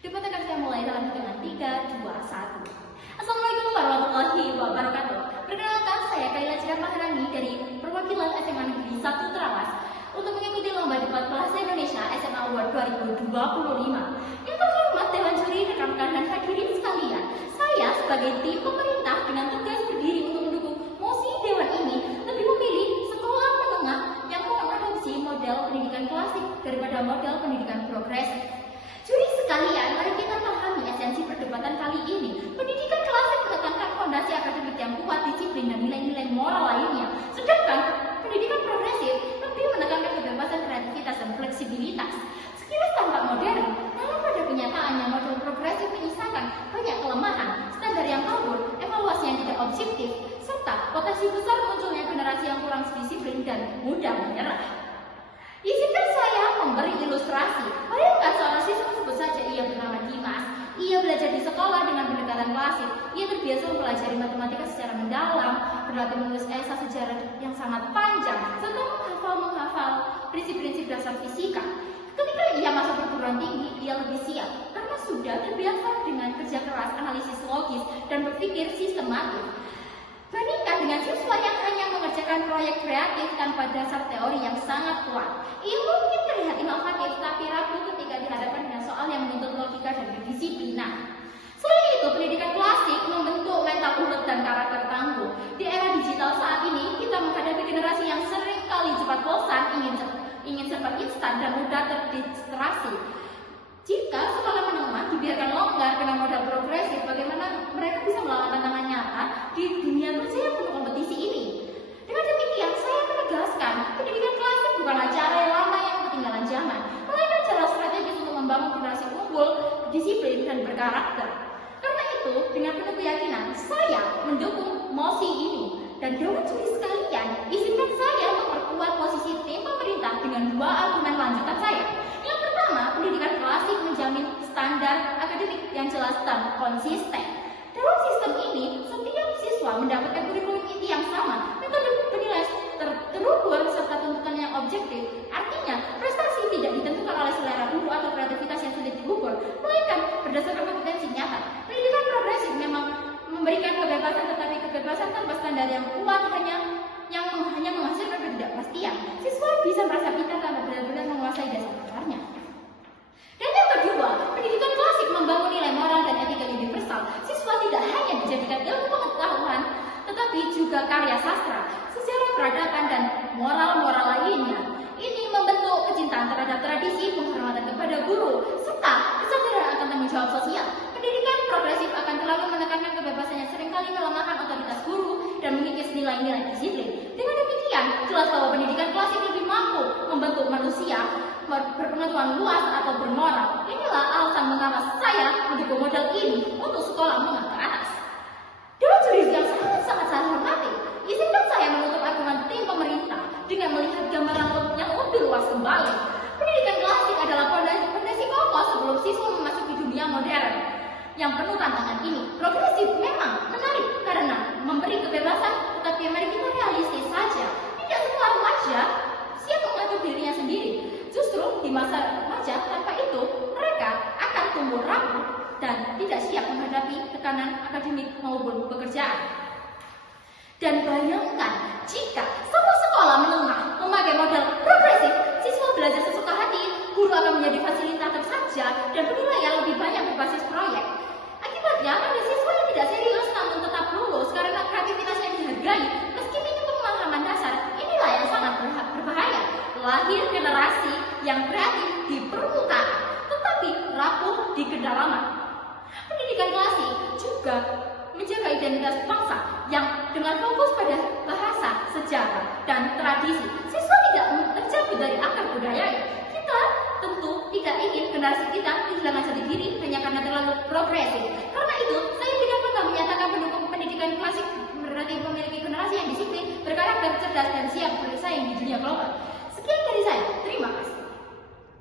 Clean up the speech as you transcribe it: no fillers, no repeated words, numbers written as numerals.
Debat akan saya mulai dalam hitungan 3, 2, 1. Assalamualaikum warahmatullahi wabarakatuh. Perkenalkan, saya Kaila Maharani dari perwakilan SMA Negeri 1 Terawas untuk mengikuti lomba debat bahasa Indonesia SMA Award 2025. Yang terhormat Dewan Juri, rekan-rekan dan hadirin sekalian, saya sebagai tim pemerintah dengan tugas berdiri untuk mendukung mosi Dewan ini lebih memilih sekolah menengah yang mengadopsi model pendidikan klasik daripada model pendidikan progresif. Juri sekalian, mari kita pahami esensi perdebatan kali ini. Pendidikan klasik menekankan fondasi akademik yang kuat, disiplin, dan nilai-nilai moral lainnya. Sedangkan pendidikan progresif lebih menekankan kebebasan, kreativitas, dan fleksibilitas. Sekilas tampak modern, namun pada kenyataannya model progresif menyisakan banyak kelemahan, standar yang kabur, evaluasi yang tidak objektif, serta potensi besar munculnya generasi yang kurang disiplin dan mudah menyerah. Izinkan saya memberi ilustrasi. Bayangkan seorang siswa, sebut saja ia bernama Dimas. Ia belajar di sekolah dengan pendekatan klasik. Ia terbiasa mempelajari matematika secara mendalam, berlatih menulis esai sejarah yang sangat panjang, serta menghafal prinsip-prinsip dasar fisika. Ketika ia masuk perguruan tinggi, ia lebih siap karena sudah terbiasa dengan kerja keras, analisis logis, dan berpikir sistematis. Bandingkan dengan siswa yang hanya mengerjakan proyek kreatif tanpa dasar teori yang sangat kuat. Ia mungkin terlihat inovatif, tapi rapuh ketika dihadapkan dengan soal yang menuntut logika dan kedisiplinan. Selain itu, pendidikan klasik membentuk mental ulet dan karakter tangguh. Di era digital saat ini, kita menghadapi generasi yang sering kali cepat bosan, ingin serba instan dan mudah terdistraksi. Jika sekolah menengah dibiarkan longgar dengan modal progresif, bagaimana mereka bisa melawan tantangan nyata di dunia kerja yang penuh kompetisi ini? Dengan demikian, saya menegaskan, pendidikan klasik bukanlah cara yang lama yang ketinggalan zaman, melainkan cara strategis untuk membangun generasi unggul, disiplin, dan berkarakter. Karena itu, dengan penuh keyakinan, saya mendukung mosi ini. Dan Dewan Juri sekalian, izinkan saya memperkuat posisi tim pemerintah dengan dua argumen lanjutan saya. Yang pertama, pendidikan klasik menjamin standar akademik yang jelas dan konsisten. Dalam sistem ini, setiap siswa mendapatkan kurikulum inti yang sama, metode penilaian terukur serta tuntutan yang objektif. Artinya, prestasi tidak ditentukan oleh selera guru atau kreativitas yang sulit diukur, melainkan berdasarkan kompetensi nyata. Pendidikan progresif memang memberikan kebebasan, tetapi kebebasan tanpa standar yang kuat hanya menghasilkan ketidakpastian. Siswa bisa merasa pintar tanpa benar-benar menguasai dasar-dasarnya. Dan yang kedua, pendidikan klasik membangun nilai moral dan etika universal. Siswa tidak hanya dijadikan ilmu pengetahuan, tetapi juga karya sastra, sejarah peradaban, dan moral-moral lainnya. Ini membentuk kecintaan terhadap tradisi, penghormatan kepada guru, serta kesadaran akan tanggung jawab sosial. Pendidikan progresif akan terlalu menekankan kebebasan yang seringkali melemahkan otoritas guru dan mengikis nilai-nilai disiplin. Dengan demikian, jelas bahwa pendidikan klasik lebih mampu membentuk manusia berpengetahuan luas atau bermoral. Inilah alasan mengapa saya mendukung model ini untuk sekolah menengah ke atas. Dewan Juri yang sangat saya hormati, izinkan saya menutup argumen tim pemerintah dengan melihat gambaran yang lebih luas kembali. Pendidikan klasik adalah fondasi kokoh sebelum siswa memasuki dunia modern yang penuh tantangan ini. Progresif memang menarik karena memberi kebebasan, tetapi mari kita realistis saja. Tidak semua remaja siap mengatur dirinya sendiri. Justru di masa remaja tanpa itu mereka akan tumbuh rapuh dan tidak siap menghadapi tekanan akademik maupun pekerjaan. Dan bayangkan jika semua sekolah menengah memakai model progresif, siswa belajar sesuka hati, guru akan menjadi fasilitator saja, dan penilaian lebih banyak berbasis proyek. Akibatnya, ada siswa yang tidak serius namun tetap lulus karena kreativitasnya dihargai, meski minim pemahaman dasar. Inilah yang sangat berbahaya. Lahir generasi yang kreatif di permukaan, tetapi rapuh di kedalaman. Pendidikan klasik juga menjaga identitas bangsa yang dengan fokus pada bahasa, sejarah, dan tradisi. Siswa tidak terjatuh dari akar budaya. Kita tentu tidak ingin generasi kita kehilangan jati diri hanya karena terlalu progresif. Karena itu, saya tidak pernah menyatakan pendukung pendidikan klasik berarti memiliki generasi yang disiplin, berkarakter, cerdas, dan siap bersaing di dunia global.